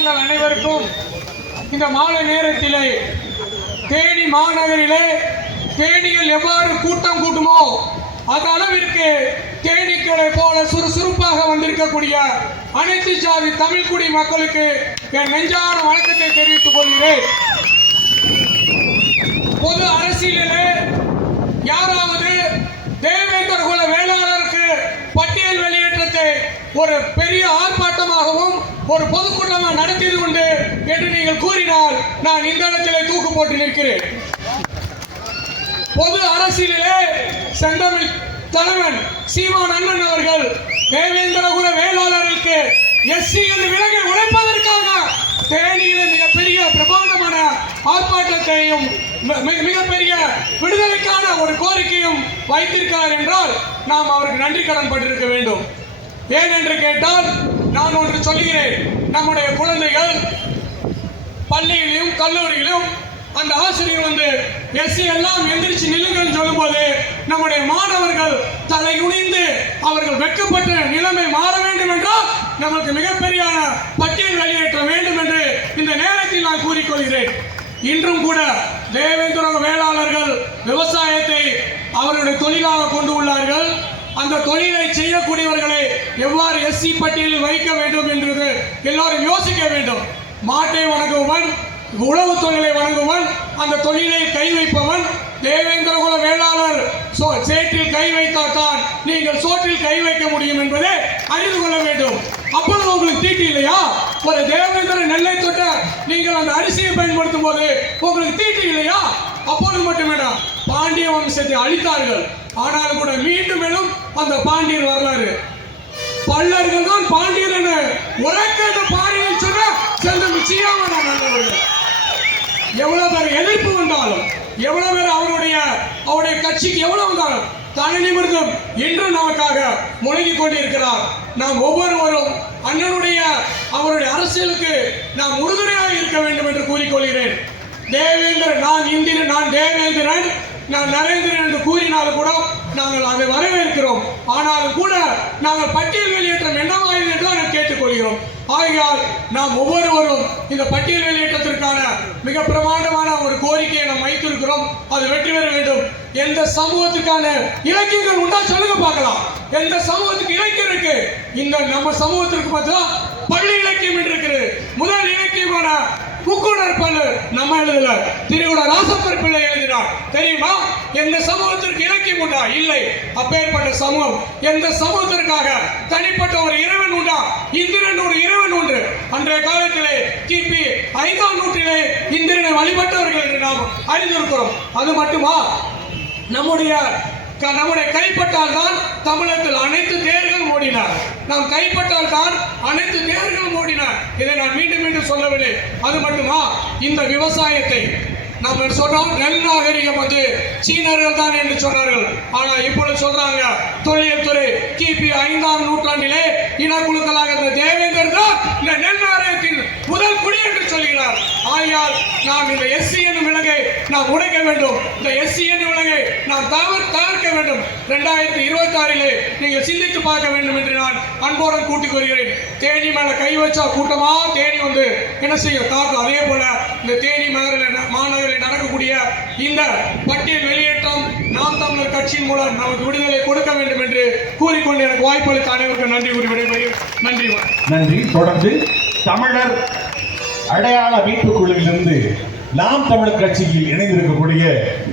சொந்தங்கள் அனைவருக்கும் இந்த மாலை நேரத்திலே தேனி மாநகரிலே தேனிகள் எவ்வாறு கூட்டம் கூட்டுமோ அந்த அளவிற்கு தேனீக்களை போல சுறுசுறுப்பாக வந்திருக்கக்கூடிய அனைத்து ஜாதி தமிழ்குடி மக்களுக்கு என் நெஞ்சான வணக்கத்தை தெரிவித்துக் கொள்கிறேன். பொது அரசியலிலே யாராவது தேவேந்திர குல வேளாளருக்கு பட்டியல் வெளியேற்றத்தை ஒரு பெரிய ஆர்ப்பாட்டமாகவும் ஒரு பொதுக்கூட்டமாக நடத்தியது உண்டு என்று நீங்கள் கூறினால் நான் இந்த இடத்திலே தூக்கு போட்டு நிற்கிறேன். பொது அரசியலிலே செந்தமிழ் தலைவன் சீமான் அண்ணன் அவர்கள் தேவேந்திர குல வேளாளர்களுக்கு எஸ்சி என்று விலகி உழைப்பதற்காக தேனியில மிகப்பெரிய பிரபாண்டமான ஆர்ப்பாட்டத்தையும் மிகப்பெரிய விடுதலைக்கான ஒரு கோரிக்கையும் வைத்திருக்கிறார் என்றால் நாம் அவருக்கு நன்றி கடன் பட்டிருக்க வேண்டும். ஏன் என்று கேட்டால் நான் ஒன்று சொல்கிறேன். நம்முடைய குழந்தைகள் பள்ளியிலும் கல்லூரியிலும் அந்த ஆசிரியர் வந்து எஸ்சி எல்லாம் எந்திரிச்சு நில்லுங்கள் சொல்லும் போது நம்முடைய மாணவர்கள் தலை குனிந்து அவர்கள் வெட்கப்பட்ட நிலைமை மாற வேண்டும் என்றால் நமக்கு மிகப்பெரிய பட்டியல் வெளியேற்ற வேண்டும் என்று இந்த நேரத்தில் நான் கூறிக்கொள்கிறேன். இன்றும் கூட தேவேந்திர வேளாளர்கள் விவசாயத்தை அவருடைய தொழிலாக கொண்டு உள்ளார்கள். அந்த தொழிலை செய்யக்கூடியவர்களை எவ்வாறு எஸ்சி பட்டியலில் வைக்க வேண்டும் என்று எல்லாரும் யோசிக்க வேண்டும். மாட்டை வணங்குவன், உழவு தொழிலை வணங்குவன், அந்த தொழிலை கை வைப்பவன் தேவேந்திர குல வேளாளர் சேற்றில் கை வைத்தால்தான் நீங்கள் சோற்றில் கை வைக்க முடியும் என்பதை அறிந்து கொள்ள வேண்டும். அப்பொழுது உங்களுக்கு தீட்டு இல்லையா? ஒரு தேவேந்திர நெல்லை தொட்ட நீங்கள் அந்த அரிசியை பயன்படுத்தும் போது உங்களுக்கு தீட்டு இல்லையா? அப்பொழுது மட்டும் வேண்டாம். பாண்டிய வம்சத்தை அழித்தார்கள், ஆனாலும் கூட மீண்டும் மேலும் அந்த பாண்டியர் வரலாறு பல்லர்கள் தான் பாண்டியர் என உலக பாண்டியர் சொன்ன செல்லும் சீராம நல்லவர்கள். எவ்வளவு பேர் எதிர்ப்பு வந்தாலும், எவ்வளவு பேர் அவருடைய கட்சிக்கு எவ்வளவு வந்தாலும் தனி நிமிர்ந்தம் இன்று நமக்காக முழங்கிக் கொண்டிருக்கிறார். நாம் ஒவ்வொருவரும் அண்ணனுடைய அவருடைய அரசியலுக்கு நாம் உறுதுணையாக இருக்க வேண்டும் என்று கூறிக்கொள்கிறேன். தேவேந்திரன், நான் இந்திரன், நான் தேவேந்திரன், நான் நரேந்திரன் என்று கூறினாலும் கூட நாங்கள் அதை வரவேற்கிறோம். ஆனாலும் கூட நாங்கள் பட்டியல் வெளியேற்றம் என்னவாக என்று நாங்கள் கேட்டுக்கொள்கிறோம். ஆகையால் நாம் ஒவ்வொருவரும் இந்த பட்டியல் வெளியேற்றத்திற்கான மிக பிரமாண்டமான ஒரு கோரிக்கையை நாம் வைத்திருக்கிறோம். அது வெற்றி பெற வேண்டும். எந்த சமூகத்துக்கான இலக்கியங்கள் உண்டா சொல்லுங்க பார்க்கலாம். எந்த சமூகத்துக்கு இலக்கியம் இருக்கு? இந்த நம்ம சமூகத்திற்கு பார்த்தா பள்ளி இலக்கியம் என்று இருக்கிறது. முதல் இலக்கியமான புக்குணர் பல்லு நம்ம எழுதல, திருவிழா ராசப்பர் பிள்ளை எழுதினார். தெரியுமா? எந்த சமூகத்திற்கு இலக்கியம் உண்டா? இல்லை. அப்பேற்பட்ட சமூகம் எந்த சமூகத்திற்காக தனிப்பட்ட ஒரு இறைவன் உண்டா? இந்திரன் ஒரு இறைவன் உண்டு. அன்றைய காலத்திலே கிபி 5ஆம் நூற்றிலே இந்திரனை வழிபட்டவர்கள் என்று நாம் அறிந்திருக்கிறோம். அது மட்டுமா? நம்முடைய கைப்பட்டால் தான் தமிழகத்தில் அனைத்து தேர்களும் ஓடினார். நாம் கைப்பட்டால் தான் அனைத்து தேர்களும் ஓடினார். இதை நான் மீண்டும் மீண்டும் சொல்லவில்லை. அது மட்டுமா? இந்த விவசாயத்தை நம்ம சொல்றோம் நெல் நாகரிகம் வந்து சீனர்கள் தான் என்று சொன்னார்கள். ஆனா இப்பொழுது சொல்றாங்க தொழில் துறை கிபி 5ஆம் நூற்றாண்டிலே இனக்குழுக்களாக இருந்த தேவேந்தர் தான் இந்த நெல் நாகரிகத்தின் முதல் குடி என்று சொல்கிறார். ஆகையால் நாம் இந்த எஸ்சி என்னும் விலங்கை நாம் உடைக்க வேண்டும். இந்த எஸ்சி என்னும் விலங்கை நாம் தவிர்க்க வேண்டும். 2026 நீங்கள் சிந்தித்து பார்க்க வேண்டும் என்று நான் அன்போடு கூட்டிக் வருகிறேன். தேனி மேல கை வச்சா கூட்டமா தேனி வந்து என்ன செய்ய தாக்கும். அதே போல இந்த தேனி மாநகரில் நடக்கக்கூடிய இந்த பட்டியல் வெளியேற்றம் நாம் தமிழர் கட்சியின் மூலம் நமக்கு விடுதலை கொடுக்க வேண்டும் என்று கூறிக்கொண்டு எனக்கு வாய்ப்பளித்த அனைவருக்கும் நன்றி கூறி விடைபெறுகிறேன். நன்றி. நன்றி. தொடர்ந்து தமிழர் அடையாள மீட்புக் குழுவிலிருந்து நாம் தமிழர் கட்சியில் இணைந்திருக்கக்கூடிய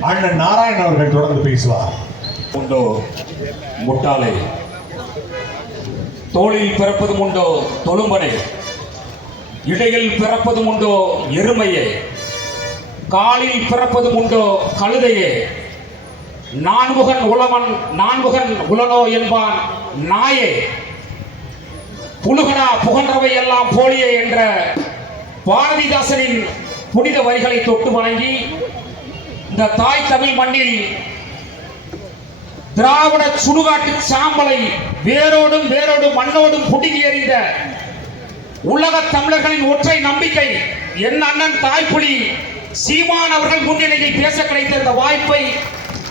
அண்ணன் நாராயணன் அவர்கள் தொடர்ந்து பேசுவார். உண்டோ முட்டாளை, தோளில் பிறப்பதும் உண்டோ தொழும்பனை, இடையில் பிறப்பதும் உண்டோ எருமையே, காலில் பிறப்பதும் உண்டோ கழுதையே, நான்முகன் உளவன் நான்முகன் உளனோ என்பான் நாயே, புலுகனா புகன்றவை எல்லாம் போலியே என்ற பாரதிதாசனின் புனித வரிகளை தொட்டு வணங்கி இந்த தாய் தமிழ் மண்ணில் திராவிட சுடுகாட்டு சாம்பலை வேரோடும் மண்ணோடும் புடுங்கி எறிந்த உலக தமிழர்களின் ஒற்றை நம்பிக்கை என் அண்ணன் தாய்ப்புலி சீமான் அவர்கள் முன்னிலையில் பேச கிடைத்த இந்த வாய்ப்பை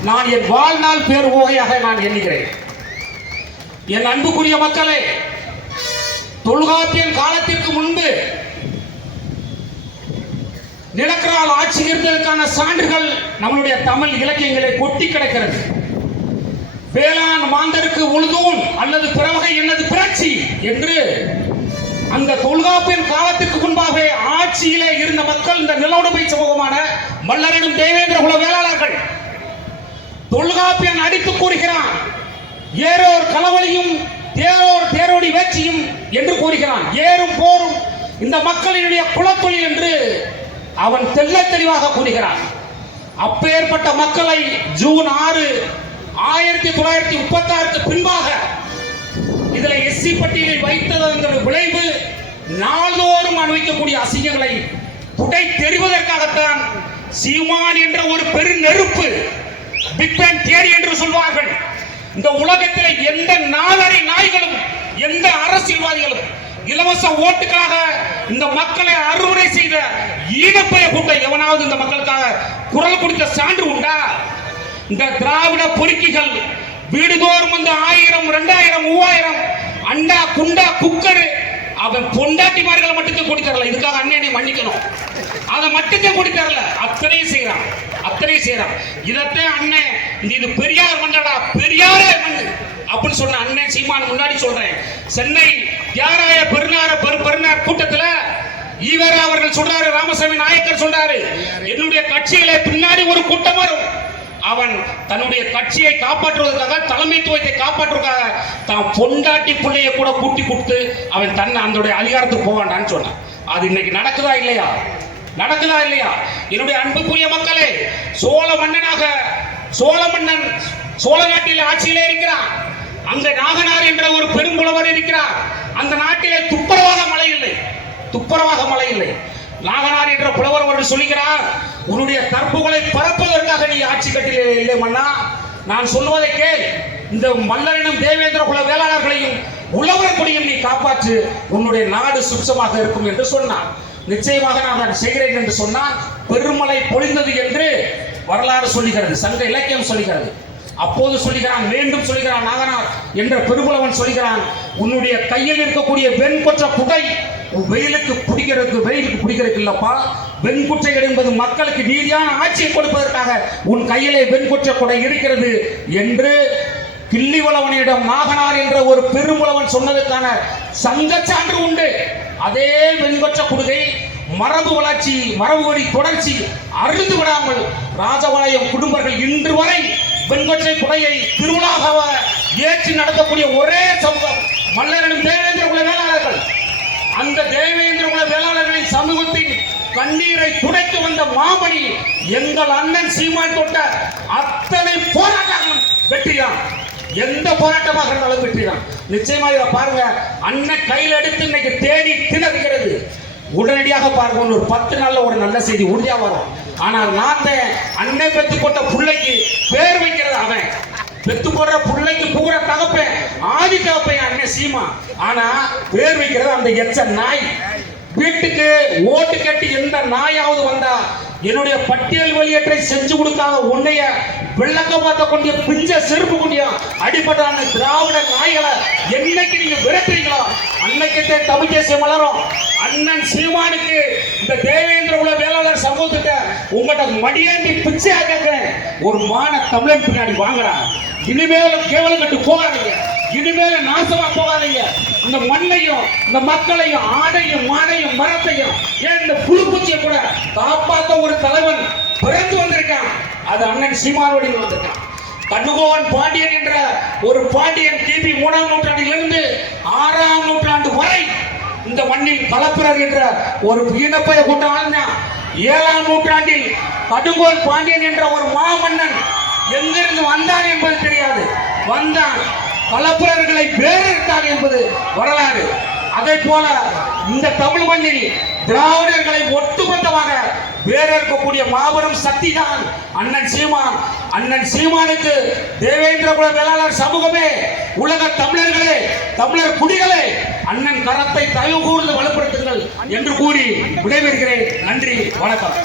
நான் என் வாழ்நாள் பேருவோகையாக நான் எண்ணுகிறேன். என் அன்புக்குரிய மக்களே, தொல்காப்பியன் காலத்திற்கு முன்பு நிலக்கரால் ஆட்சி இருந்ததற்கான சான்றுகள் நம்மளுடைய தமிழ் இலக்கியங்களை கொட்டி கிடக்கிறது. வேளாண் மாந்தருக்கு உழுதூன் அல்லது பிறவகை என்னது புரட்சி என்று அந்த தொல்காப்பியன் காலத்திற்கு முன்பாக ஆட்சியிலே இருந்த மக்கள் இந்த நிலவுடைமை சமூகமான மல்லரனும் தேவேந்திர குல வேளாளர்கள். தொல்காப்பியன் அடித்து கூறுகிறான், ஏரோர் களவழியும் தேரோர் தேரோடி வேட்சியும் என்று கூறுகிறான். ஏறும் போரும் இந்த மக்களினுடைய குலத்தொழில் என்று அவன் தெள்ளத் தெளிவாக கூறுகிறான். அப்பேற்பட்ட மக்களை ஜூன் 6, 1936 பின்பாக இதுல எஸ்சி பட்டியலில் வைத்ததன் விளைவு நாள்தோறும் அனுபவிக்கக்கூடிய அசிங்கங்களை துடை தெரிவதற்காகத்தான் சீமான் என்ற ஒரு பெரு நெருப்பு, பிக் பேங் தியரி என்று சொல்வார்கள். இந்த உலகத்தில் எந்த நாலரை நாய்களும் எந்த அரசியல்வாதிகளும் இலவச ஓட்டுக்காக இந்த மக்களை அறுவடை செய்த ஈனப்பைய கூட்டம் எவனாவது இந்த மக்களுக்காக குரல் கொடுத்த சான்று உண்டா? இந்த திராவிட பொறுக்கிகள் வீடுதோறும் வந்து 1000, 2000, 3000 அண்டா குண்டா குக்கர் அவன் பொண்டாட்டிமார்களை மட்டும் கொடி தரல. இதுக்காக அண்ணனை மன்னிக்கணும். அதை மட்டும் கொடி தரல, அத்தனையும் செய்யறான். இதத்தான் அண்ணன் இது பெரியார் மன்னடா, பெரியாரே மண்ணு அப்படின்னு சொன்ன அண்ணன் சீமான் முன்னாடி சொல்றேன். சென்னை தியாகராய பெருநார் கூட்டத்தில் ஈவேரா அவர்கள் சொல்றாரு, ராமசாமி நாயக்கர் சொல்றாரு, என்னுடைய கட்சியிலே பின்னாடி ஒரு கூட்டம் வரும். அவன் தன்னுடைய கட்சியை காப்பாற்றுவதற்காக, தலைமைத்துவத்தை காப்பாற்றுவதற்காக தான் பொண்டாட்டி பிள்ளையை கூட கூட்டி கொடுத்து அவன் தன்னை அந்த அதிகாரத்துக்கு போவான்டான்னு சொன்னான். அது இன்னைக்கு நடக்குதா இல்லையா? என்னுடைய அன்புக்குரிய மக்களே, சோழ மன்னன் சோழ நாட்டில் ஆட்சியிலே இருக்கிறான். அங்க நாகனார் என்ற ஒரு பெரும்புலவர் இருக்கிறார். அந்த நாட்டிலே துப்புரவாக மழை இல்லை. நாகனார் என்ற புலவர் ஒன்று சொல்கிறார், உன்னுடைய கற்புகளை பரப்புவதற்காக நீ ஆட்சி கட்டிலே இல்லை மன்னா, நான் சொல்வதை கேள். இந்த மல்லரினும் தேவேந்திர குல வேளாளர்களையும் உழவர் கொடியும் நீ காப்பாற்று, உன்னுடைய நாடு சுத்தமாக இருக்கும் என்று சொன்னார். நிச்சயமாக நான் செய்கிறேன் என்று சொன்னால் பெருமழை பொழிந்தது என்று வரலாறு சொல்லுகிறது, சங்க இலக்கியம் சொல்லுகிறது. அப்போது சொல்லுகிறான், மீண்டும் சொல்லுகிறான், நாகனார் என்ற பெரும்புலவன் சொல்லுகிறான், உன்னுடைய கையில் இருக்கக்கூடிய வெண்கொற்ற குடை வெயிலுக்கு பிடிக்கிறதுக்கு இல்லப்பா, வெண்குற்றைகள் என்பது மக்களுக்கு நீதியான ஆட்சியை கொடுப்பதற்காக உன் கையிலே வெண்குற்ற குடை இருக்கிறது என்று கிள்ளிவளவனிடம் நாகனார் என்ற ஒரு பெரும்புலவன் சொன்னதற்கான சங்க சான்று உண்டு. அதே வெண்கொற்ற குடுகை மரபு வழி தொடர்ச்சி அறுந்து விடாமல் ராஜபாளையம் குடும்பங்கள் இன்று வரை வெண்கொற்றை குடையை திருவிழாவாக ஏற்றி நடத்தக்கூடிய ஒரே சமூகம் மல்லரனும் தேவேந்திர குல வேளாளர்கள். அந்த தேவேந்திர குல வேளாளர்களின் சமூகத்தின் கண்ணீரை துடைக்க வந்த மாமணி எங்கள் அண்ணன் சீமான் தொட்ட அத்தனை போராட்டங்களும் வெற்றிதான். எந்த போராட்டமாக இருந்தாலும் வெற்றிதான். நிச்சயமாக இதை பாருங்க, அண்ணன் கையில் எடுத்து இன்னைக்கு தேடி திணறுகிறது. உடனடியாக பாருங்க, ஒரு 10 நாள்ல ஒரு நல்ல செய்தி உறுதியா வரும். ஆனால் நான் அன்னை பெத்து போட்ட பிள்ளைக்கு பேர் வைக்கிறது அவன், பெத்து போடுற பிள்ளைக்கு பூரா தகப்பேன், ஆதி தகப்பேன் அண்ணன் சீமா. ஆனா பேர் வைக்கிறது அந்த எச்ச நாய். வீட்டுக்கு ஓட்டு கட்டி எந்த நாயாவது வந்தா என்னுடைய பட்டியல் வெளியேற்றை செஞ்சு கொடுக்காத உன்னைய வெள்ளக்க பார்த்த கொண்டிய பிஞ்ச செருப்பு கொண்டிய அடிப்பட்ட அந்த திராவிட நாய்களை என்னைக்கு நீங்க விரட்டுறீங்களோ அன்னைக்கே தமிழ் தேசியம் வளரும். அண்ணன் சீமானுக்கு இந்த தேவேந்திர குல வேளாளர் சமூகத்திட்ட உங்கள்கிட்ட மடியாண்டி பிச்சையா கேட்கிறேன், ஒரு மான தமிழன் பின்னாடி வாங்கடா. இனிமேலும் கேவலம் கட்டு போகாதீங்க, இனிமேல நாசமா போகாதீங்க. இந்த மண்ணையும் இந்த மக்களையும் ஆடையும் மாடையும் மரத்தையும் ஏன் இந்த புழுப்பூச்சியை கூட காப்பாற்ற ஒரு தலைவன் பிறந்து வந்திருக்கான். அது அண்ணன் சீமானோடியில் வந்திருக்கான். கண்ணுகோவன் பாண்டியன் என்ற ஒரு பாண்டியன் கிபி 3ஆம் நூற்றாண்டிலிருந்து 6ஆம் நூற்றாண்டு வரை இந்த மண்ணில் கலப்பிரர் என்ற ஒரு இனப்பய கூட்டம் வாழ்ந்தான். 7ஆம் நூற்றாண்டில் கடுங்கோல் பாண்டியன் என்ற ஒரு மாமன்னன் எங்கிருந்து வந்தான் என்பது தெரியாது, வந்தான் கலப்பிரர்களை வேறெடுத்தான் என்பது வரலாறு. அதே போல இந்த தமிழ் மண்ணில் திராவிடர்களை ஒட்டுமொத்தமாக வேறெடுக்கக்கூடிய மாபெரும் சக்தி தான் அண்ணன் சீமான். அண்ணன் சீமானுக்கு தேவேந்திர குல வேளாளர் சமூகமே, உலக தமிழர்களே, தமிழர் குடிகளே, அண்ணன் கரத்தை தயவு கூர்ந்து வலுப்படுத்துங்கள் என்று கூறி விடைபெறுகிறேன். நன்றி, வணக்கம்.